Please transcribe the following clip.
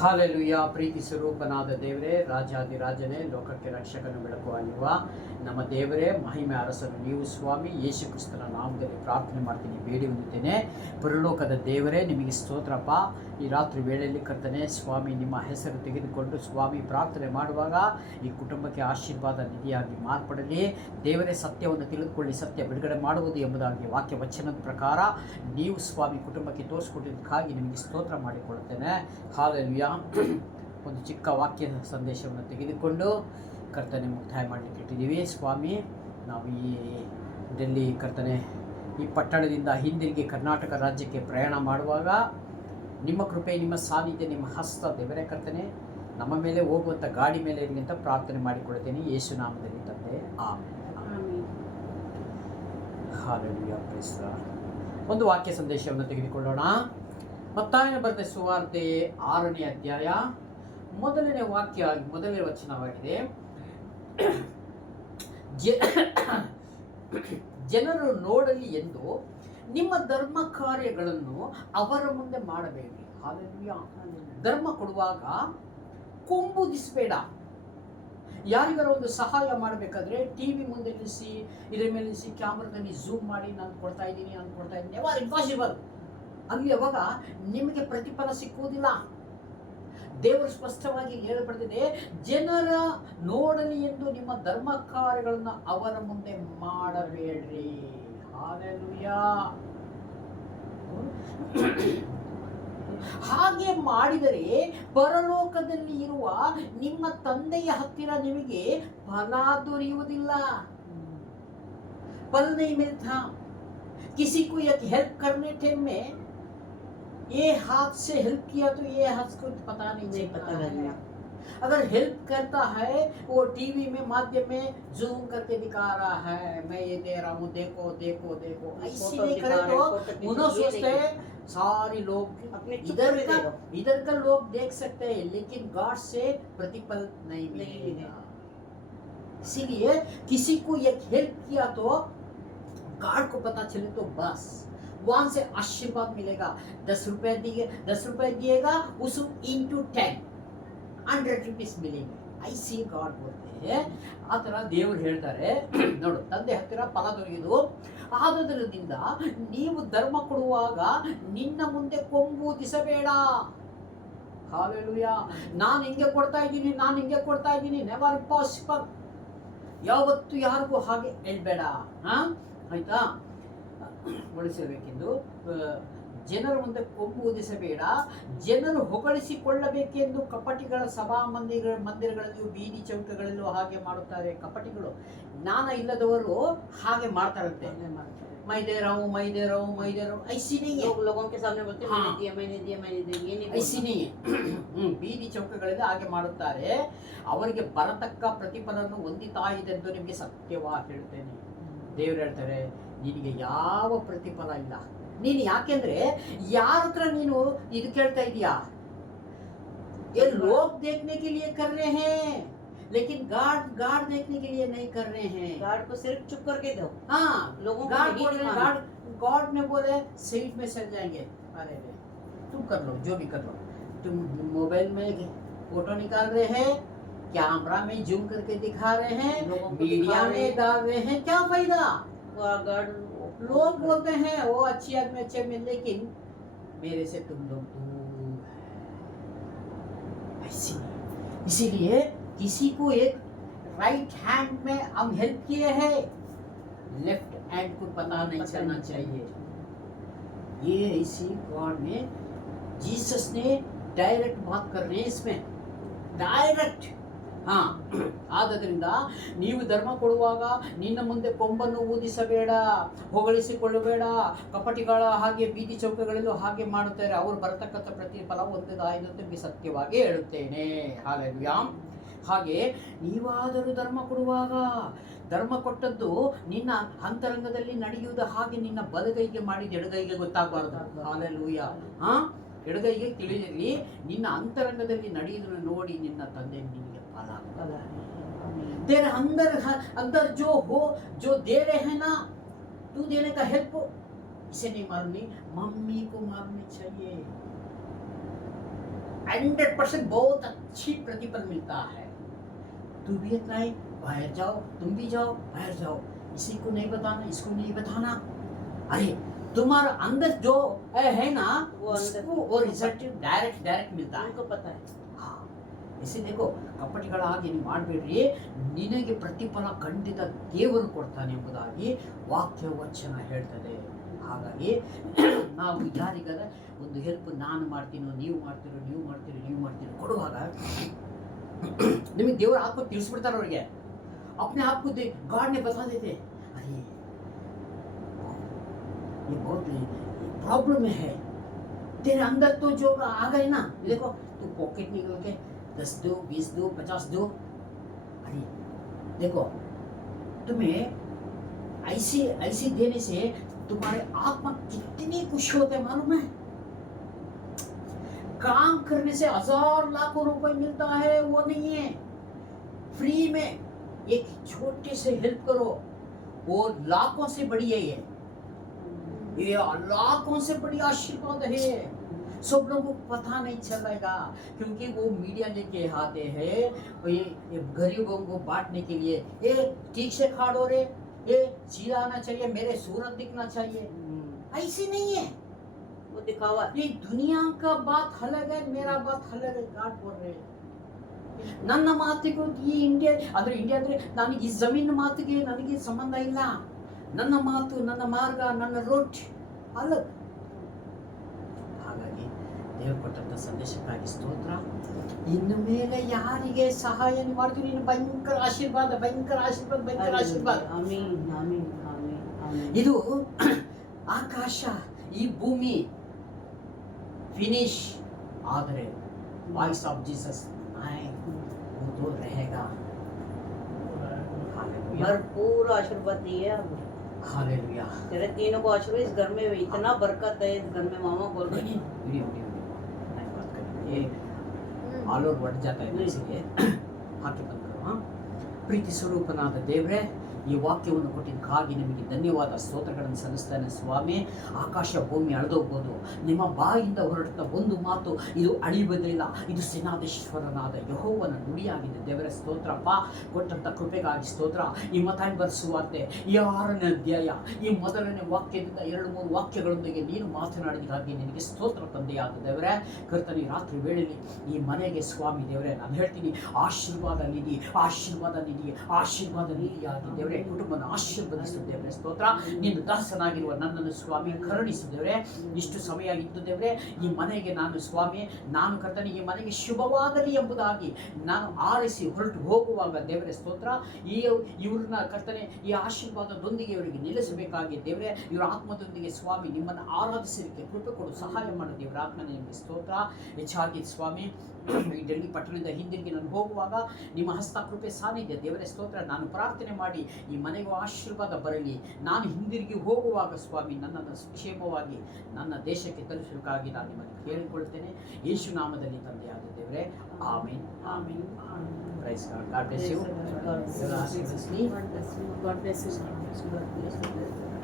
Hallelujah. ಪ್ರೀತಿ ಸ್ವರೂಪನಾದ ದೇವರೇ, ರಾಜಾದಿರಾಜನೇ, ಲೋಕಕ್ಕೆ ರಕ್ಷಕನು ಬೆಳಕುವಾಗಿರುವ ನಮ್ಮ ದೇವರೇ, ಮಹಿಮೆ ಅರಸನು ನೀವು ಸ್ವಾಮಿ. ಯೇಸು ಕ್ರಿಸ್ತನ ನಾಮದಲ್ಲಿ ಪ್ರಾರ್ಥನೆ ಮಾಡ್ತೀನಿ, ಬೇಡಿ ಹೊಂದುತ್ತೇನೆ. ಪರಲೋಕದ ದೇವರೇ, ನಿಮಗೆ ಸ್ತೋತ್ರಪ್ಪ. ಈ ರಾತ್ರಿ ವೇಳೆಯಲ್ಲಿ ಕರ್ತನೆ ಸ್ವಾಮಿ, ನಿಮ್ಮ ಹೆಸರು ತೆಗೆದುಕೊಂಡು ಸ್ವಾಮಿ ಪ್ರಾರ್ಥನೆ ಮಾಡುವಾಗ ಈ ಕುಟುಂಬಕ್ಕೆ ಆಶೀರ್ವಾದ ನಿಧಿಯಾಗಿ ಮಾರ್ಪಡಲಿ. ದೇವರೇ, ಸತ್ಯವನ್ನು ತಿಳಿದುಕೊಳ್ಳಿ, ಸತ್ಯ ಬಿಡುಗಡೆ ಮಾಡುವುದು ಎಂಬುದಾಗಿ ವಾಕ್ಯ ವಚನದ ಪ್ರಕಾರ ನೀವು ಸ್ವಾಮಿ ಕುಟುಂಬಕ್ಕೆ ತೋರಿಸ್ಕೊಟ್ಟಿದ್ದಕ್ಕಾಗಿ ನಿಮಗೆ ಸ್ತೋತ್ರ ಮಾಡಿಕೊಳ್ಳುತ್ತೇನೆ. ಹಾಲೆಲೂಯ. ಒಂದು ಚಿಕ್ಕ ವಾಕ್ಯ ಸಂದೇಶವನ್ನು ತೆಗೆದುಕೊಂಡು ಕರ್ತನೆ ಮುಕ್ತಾಯ ಮಾಡಲಿಕ್ಕೆ ಇಟ್ಟಿದ್ದೀವಿ ಸ್ವಾಮಿ. ನಾವು ಈ ಡೆಲ್ಲಿ ಕರ್ತನೆ ಈ ಪಟ್ಟಣದಿಂದ ಹಿಂದಿರುಗಿ ಕರ್ನಾಟಕ ರಾಜ್ಯಕ್ಕೆ ಪ್ರಯಾಣ ಮಾಡುವಾಗ ನಿಮ್ಮ ಕೃಪೆ, ನಿಮ್ಮ ಸಾನ್ನಿಧ್ಯ, ನಿಮ್ಮ ಹಸ್ತ ದೇವರೇ ಕರ್ತನೆ ನಮ್ಮ ಮೇಲೆ ಹೋಗುವಂಥ ಗಾಡಿ ಮೇಲೆ ಇರಲಿ ಅಂತ ಪ್ರಾರ್ಥನೆ ಮಾಡಿಕೊಳ್ಳುತ್ತೇನೆ ಯೇಸು ನಾಮದಲ್ಲಿ ತಂದೆ, amen. Hallelujah. Praise the lord. ಒಂದು ವಾಕ್ಯ ಸಂದೇಶವನ್ನು ತೆಗೆದುಕೊಳ್ಳೋಣ. ಮತ್ತಾಯನ ಬರೆದ ಸುವಾರ್ತೆ 6ನೇ ಅಧ್ಯಾಯ ಮೊದಲನೇ ವಚನವಾಗಿದೆ. ಜನರು ನೋಡಲಿ ಎಂದು ನಿಮ್ಮ ಧರ್ಮ ಕಾರ್ಯಗಳನ್ನು ಅವರ ಮುಂದೆ ಮಾಡಬೇಡಿ. ಹಾಲೆಲೂಯ. ಧರ್ಮ ಕೊಡುವಾಗ ಕೊಂಬುದಿಸಬೇಡ. ಯಾರಿಗಾರ ಒಂದು ಸಹಾಯ ಮಾಡಬೇಕಾದ್ರೆ ಟಿವಿ ಮುಂದೆ ನಿಲ್ಲಿಸಿ, ಇದರ ಮೇಲೆ ನಿಲ್ಲಿಸಿ, ಕ್ಯಾಮ್ರಾದಲ್ಲಿ ಝೂಮ್ ಮಾಡಿ ನಾನು ಕೊಡ್ತಾ ಇದ್ದೀನಿ ನೆವರ್ ಇಂಪಾಸಿಬಲ್. ಅಲ್ಲಿ ಅವಾಗ ನಿಮಗೆ ಪ್ರತಿಫಲ ಸಿಕ್ಕುವುದಿಲ್ಲ. ದೇವರು ಸ್ಪಷ್ಟವಾಗಿ ಹೇಳಲ್ಪಟ್ಟಿದೆ, ಜನರ ನೋಡಲಿ ಎಂದು ನಿಮ್ಮ ಧರ್ಮ ಕಾರ್ಯಗಳನ್ನು ಅವರ ಮುಂದೆ ಮಾಡಬೇಡ್ರಿ. ಹಾಲೆಲೂಯ. ಹಾಗೆ ಮಾಡಿದರೆ ಪರಲೋಕದಲ್ಲಿ ಇರುವ ನಿಮ್ಮ ತಂದೆಯ ಹತ್ತಿರ ನಿಮಗೆ ಫಲ ದೊರೆಯುವುದಿಲ್ಲ. फल नहीं मिलता. किसी को एक हेल्प करने टाइम में ये हाथ से हेल्प किया तो ये हाथ को पता नहीं चलता. अगर हेल्प करता है वो टीवी में माध्यम में जूम करके दिखा रहा है, मैं ये दे रहा हूँ, देखो देखो देखो. ऐसी नहीं करे तो उन्होंने सोचते हैं सारे लोग इधर का लोग देख सकते हैं, लेकिन गॉड से प्रतिफल नहीं मिलेगा. इसीलिए किसी को एक हेल्प किया तो गॉड को पता चले तो बस वहां से आशीर्वाद मिलेगा. 10 रुपए दिएगा, उस इंटू 10 100 रुपीस मिलेंगे. ऐसी गॉड बोलते हैं. ಆ ಥರ ದೇವರು ಹೇಳ್ತಾರೆ, ನೋಡು ತಂದೆ ಹತ್ತಿರ ಫಲ ದೊರೆಯುವುದು. ಆದುದರಿಂದ ನೀವು ಧರ್ಮ ಕೊಡುವಾಗ ನಿನ್ನ ಮುಂದೆ ಕೊಂಬೂದಿಸಬೇಡ. ಹಾಲೆಲೂಯ. ನಾನು ಹಿಂಗೆ ಕೊಡ್ತಾ ಇದ್ದೀನಿ ನೆವರ್ ಪಾಸಿಬಲ್. ಯಾವತ್ತು ಯಾರಿಗೂ ಹಾಗೆ ಹೇಳ್ಬೇಡ. ಆಯ್ತಾ? ಬಳಸಬೇಕೆಂದು ಜನರ ಮುಂದೆ ಕೊಂಬು ಊದಿಸಬೇಡ. ಜನರು ಹೊಗಳಿಸಿಕೊಳ್ಳಬೇಕೆಂದು ಕಪಟಿಗಳ ಸಭಾ ಮಂದಿರಗಳಲ್ಲಿಯೂ ಬೀದಿ ಚೌಕಗಳಲ್ಲೂ ಹಾಗೆ ಮಾಡುತ್ತಾರೆ. ಕಪಟಿಗಳು, ಜ್ಞಾನ ಇಲ್ಲದವರು ಹಾಗೆ ಮಾಡ್ತಾರಂತೆ. मैं दे रहा हूँ ऐसी नहीं है. लोगों के सामने बोलते हैं मैंने दिया ये नहीं. ऐसी नहीं है. ಬೀದಿ ಚೌಕಗಳಲ್ಲಿ ಹಾಗೆ ಮಾಡುತ್ತಾರೆ. ಅವರಿಗೆ ಬರತಕ್ಕ ಪ್ರತಿಫಲವನ್ನು ಹೊಂದಿತಾ ಇದೆ ಎಂದು ನಿಮಗೆ ಸತ್ಯವಾಗಿ ಹೇಳ್ತೇನೆ. ದೇವರು ಹೇಳ್ತಾರೆ, ನಿನಗೆ ಯಾವ ಪ್ರತಿಫಲ ಇಲ್ಲ. ನೀನು ಯಾಕೆಂದ್ರೆ ಯಾರ ಹತ್ರ ನೀನು ಇದು ಕೇಳ್ತಾ ಇದೀಯಾ? ये लोग देखने के लिए कर रहे हैं, लेकिन गार्ड देखने के लिए नहीं कर रहे हैं. गार्ड को सिर्फ चुप करके दो. हाँ, लोगों गॉड ने बोले सीट में चल जाएंगे. अरे तुम कर लो, जो भी कर लो. तुम मोबाइल में फोटो निकाल रहे हैं, कैमरा में जूम करके दिखा रहे हैं, मीडिया में डाल रहे हैं, क्या फायदा? लोग बोलते हैं वो अच्छी आदमी अच्छे में, लेकिन मेरे से तुम लोग दूर है. इसीलिए किसी को एक राइट हैंड में हम हेल्प किए हैं, लेफ्ट हैंड को पता नहीं चलना चाहिए. ये इसी गॉड में जीसस ने डायरेक्ट बात कर रहे हैं इसमें, डायरेक्ट. ಆದ್ದರಿಂದ ನೀವು ಧರ್ಮ ಕೊಡುವಾಗ ನಿನ್ನ ಮುಂದೆ ಕೊಂಬನ್ನು ಊದಿಸಬೇಡ, ಹೊಗಳಿಸಿಕೊಳ್ಳಬೇಡ. ಕಪಟಿಗಳ ಹಾಗೆ ಬೀದಿ ಚೌಕಗಳಲ್ಲೂ ಹಾಗೆ ಮಾಡುತ್ತಾರೆ. ಅವರು ಬರತಕ್ಕಂಥ ಪ್ರತಿಫಲ ಹೊಂದದಾಯಿತು ನಿಮಗೆ ಸತ್ಯವಾಗಿ ಹೇಳುತ್ತೇನೆ. ಹಾಲೆಲೂಯ. ಹಾಗೆ ನೀವಾದರೂ ಧರ್ಮ ಕೊಡುವಾಗ ಧರ್ಮ ಕೊಟ್ಟದ್ದು ನಿನ್ನ ಅಂತರಂಗದಲ್ಲಿ ನಡೆಯುವುದು ಹಾಗೆ ನಿನ್ನ ಬಲಗೈಗೆ ಮಾಡಿದ ಎಡಗೈಗೆ ಗೊತ್ತಾಗಬಾರದು. ಹಾಲೆಲೂಯ. ಎಡಗೈಗೆ ತಿಳಿದಿರಲಿ. ನಿನ್ನ ಅಂತರಂಗದಲ್ಲಿ ನಡೆಯುವುದನ್ನು ನೋಡಿ ನಿನ್ನ ತಂದೆ ನಿನಗೆ ಫಲ. तेरे अंदर जो दे रहे हैं ना, तू देने का हेल्प इसे नहीं मालूम, नहीं मम्मी को मालूम चाहिए. 100% बहुत अच्छी प्रतिफल मिलता है। तू भी इतना ही बाहर जाओ, तुम भी जाओ, बाहर जाओ, इसी को नहीं बताना, इसको नहीं बताना। अरे तुम्हारा अंदर जो है ना, वो अंदर- उसको वो रिजल्ट डायरेक्ट मिलता है। उनको पता है। हाँ, इसे देखो, ಕಪಟಿಗಳಾಗಿ ನೀವು ಮಾಡಬೇಡ್ರಿ, ನಿನಗೆ ಪ್ರತಿಫಲ ಖಂಡಿತ ದೇವರು ಕೊಡ್ತಾನೆ ಎಂಬುದಾಗಿ ವಾಕ್ಯ ವಚನ ಹೇಳ್ತದೆ. ಹಾಗಾಗಿ ನಾವು ಯಾರಿಗಾರ ಒಂದು ಹೆಲ್ಪ್ ನಾನು ಮಾಡ್ತೀನೋ, ನೀವು ಮಾಡ್ತೀರೋ ಕೊಡುವಾಗ ನಿಮಗೆ ದೇವರ ಆತ್ಮ ತಿಳಿಸ್ಬಿಡ್ತಾರೆ ಅವ್ರಿಗೆ. अपने आप को गॉड ने बता देते, अरे ये बहुत प्रॉब्लम है तेरे अंदर, तो जो आ गए ना, देखो तू पॉकेट निकल के 10 दो, 20 दो, 50 दो, अरे देखो तुम्हें ऐसी देने से तुम्हारे आत्मा कितनी खुश होते मालूम है। काम करने से 1000 लाखों रुपए मिलता है, वो नहीं है। फ्री में एक छोटे से हेल्प करो, वो लाखों से बड़ी है। ये लाखों से बड़ी आशीर्वाद है। सब लोगों को पता नहीं चलेगा, क्योंकि वो मीडिया लेके आते हैं ये गरीबों को बांटने के लिए। ये ठीक से खाड़ो रे, ये सीधा आना चाहिए, मेरे सूरत दिखना चाहिए, ऐसे नहीं है। वो दिखावा है। ये दुनिया का बात अलग है, मेरा बात अलग है। गाड बोल रहे हैं, ನನ್ನ ಮಾತಿಗೂ ಈ ಇಂಡಿಯಾ ಅಂದ್ರೆ ನನಗೆ ಈ ಜಮೀನು ಮಾತಿಗೆ ನನಗೆ ಸಂಬಂಧ ಇಲ್ಲ. ನನ್ನ ಮಾತು, ನನ್ನ ಮಾರ್ಗ, ನನ್ನ ರೂಟ್ ಅಲ್ಲ. ಹಾಗಾಗಿ ದೇವರು ಕೊಟ್ಟಂತ ಸಂದೇಶಕ್ಕಾಗಿ ಸ್ತೋತ್ರ. ಇನ್ನು ಮೇಲೆ ಯಾರಿಗೆ ಸಹಾಯ ಮಾಡ್ತೀವಿ, ನೀನು ಭಯಂಕರ ಆಶೀರ್ವಾದ. ಆಮೀನ್, ಆಮೀನ್, ಆಮೀನ್, ಆಮೀನ್. ಇದು ಆಕಾಶ, ಈ ಭೂಮಿ ಫಿನಿಶ್ ಆದರೆ ವಾಯ್ಸ್ ಆಫ್ ಜೀಸಸ್ वो तो रहेगा। हालेलुया, भरपूर आशीर्वाद दिए अब। हालेलुया। तेरे तीनों को आशीर्वाद, इस घर में इतना बरकत है, इस घर में मामा बोल रही है। वीडियो नहीं बात करेंगे, ये ऑल ओवर बढ़ जाता है, इसलिए ಹಾಕಿ ಬಂದರು. ಪ್ರೀತಿ ಸ್ವರೂಪನಾದ ದೇವರೇ, ಈ ವಾಕ್ಯವನ್ನು ಕೊಟ್ಟಿದ್ದಕ್ಕಾಗಿ ನಿಮಗೆ ಧನ್ಯವಾದ, ಸ್ತೋತ್ರಗಳನ್ನು ಸಲ್ಲಿಸ್ತೇನೆ ಸ್ವಾಮಿ. ಆಕಾಶ ಭೂಮಿ ಅಳೆದೋಗ್ಬೋದು, ನಿಮ್ಮ ಬಾಯಿಂದ ಹೊರಟ ಒಂದು ಮಾತು ಇದು ಅಳಿಯುವುದಿಲ್ಲ. ಇದು ಸೇನಾಧೀಶ್ವರನಾದ ಯೆಹೋವನ ನುಡಿಯಾಗಿದೆ. ದೇವರ ಸ್ತೋತ್ರಪ್ಪ, ಕೊಟ್ಟಂಥ ಕೃಪೆಗಾಗಿ ಸ್ತೋತ್ರ. ಈ ಮತ್ತಾಯ ಬರೆಸುವಂತೆ ಈ 6ನೇ ಅಧ್ಯಾಯ, ಈ ಮೊದಲನೇ ವಾಕ್ಯದಿಂದ 2-3 ವಾಕ್ಯಗಳೊಂದಿಗೆ ನೀನು ಮಾತನಾಡಿದಾಗಿ ನಿನಗೆ ಸ್ತೋತ್ರ ತಂದೆಯಾದ ದೇವರೇ. ಕರ್ತನೆ, ರಾತ್ರಿ ವೇಳೆಯಲ್ಲಿ ಈ ಮನೆಗೆ ಸ್ವಾಮಿ ದೇವರೇ ನಾನು ಹೇಳ್ತೀನಿ, ಆಶೀರ್ವಾದ ನಿಧಿಯಾಗಿ ದೇವರೇ ಕುಟುಂಬನ ಆಶೀರ್ವದಿಸು ದೇವರೇ. ಸ್ತೋತ್ರ. ನಿನ್ನ ದಾಸನಾಗಿರುವ ನನ್ನನ್ನು ಸ್ವಾಮಿ ಕರುಣಿಸು ದೇವರೇ. ಇಷ್ಟು ಸಮಯ ಇದ್ದು ದೇವರೇ, ಈ ಮನೆಗೆ ನಾನು ಕರ್ತನೆ, ಈ ಮನೆಗೆ ಶುಭವಾಗಲಿ ಎಂಬುದಾಗಿ ನಾನು ಆರಿಸಿ ಹೊರಟು ಹೋಗುವಾಗ ದೇವರೇ ಸ್ತೋತ್ರ. ಇವ್ರನ್ನ ಕರ್ತನೆ, ಈ ಆಶೀರ್ವಾದದೊಂದಿಗೆ ಇವರಿಗೆ ನಿಲ್ಲಿಸಬೇಕಾಗಿ ದೇವರೇ, ಇವರ ಆತ್ಮದೊಂದಿಗೆ ಸ್ವಾಮಿ ನಿಮ್ಮನ್ನು ಆರಾಧಿಸಲಿಕ್ಕೆ ಕೃಪೆ ಕೊಡು, ಸಹಾಯ ಮಾಡು ದೇವರ. ಆತ್ಮನೇ ನಿಮಗೆ ಸ್ತೋತ್ರ. ಹೆಚ್ಚಾಗಿ ಸ್ವಾಮಿ, ಈ ಡೆಲ್ಲಿ ಪಟ್ಟಣದಿಂದ ಹಿಂದಿರುಗಿ ನಾನು ಹೋಗುವಾಗ ನಿಮ್ಮ ಹಸ್ತ ಕೃಪೆ ಸಾನ್ನಿಧ್ಯ ದೇವರೇ ಸ್ತೋತ್ರ. ನಾನು ಪ್ರಾರ್ಥನೆ ಮಾಡಿ ಈ ಮನೆಗೂ ಆಶೀರ್ವಾದ ಬರಲಿ. ನಾನು ಹಿಂದಿರುಗಿ ಹೋಗುವಾಗ ಸ್ವಾಮಿ ನನ್ನನ್ನು ಕ್ಷೇಮವಾಗಿ ನನ್ನ ದೇಶಕ್ಕೆ ತಲುಪಿಸಬೇಕಾಗಿ ನಾನು ನಿಮ್ಮನ್ನು ಕೇಳಿಕೊಳ್ತೇನೆ, ಯೇಸು ನಾಮದಲ್ಲಿ ತಂದೆಯಾದ ದೇವರೇ. Amen, amen, amen. Praise God. God bless you. God bless you. God bless you. God bless you.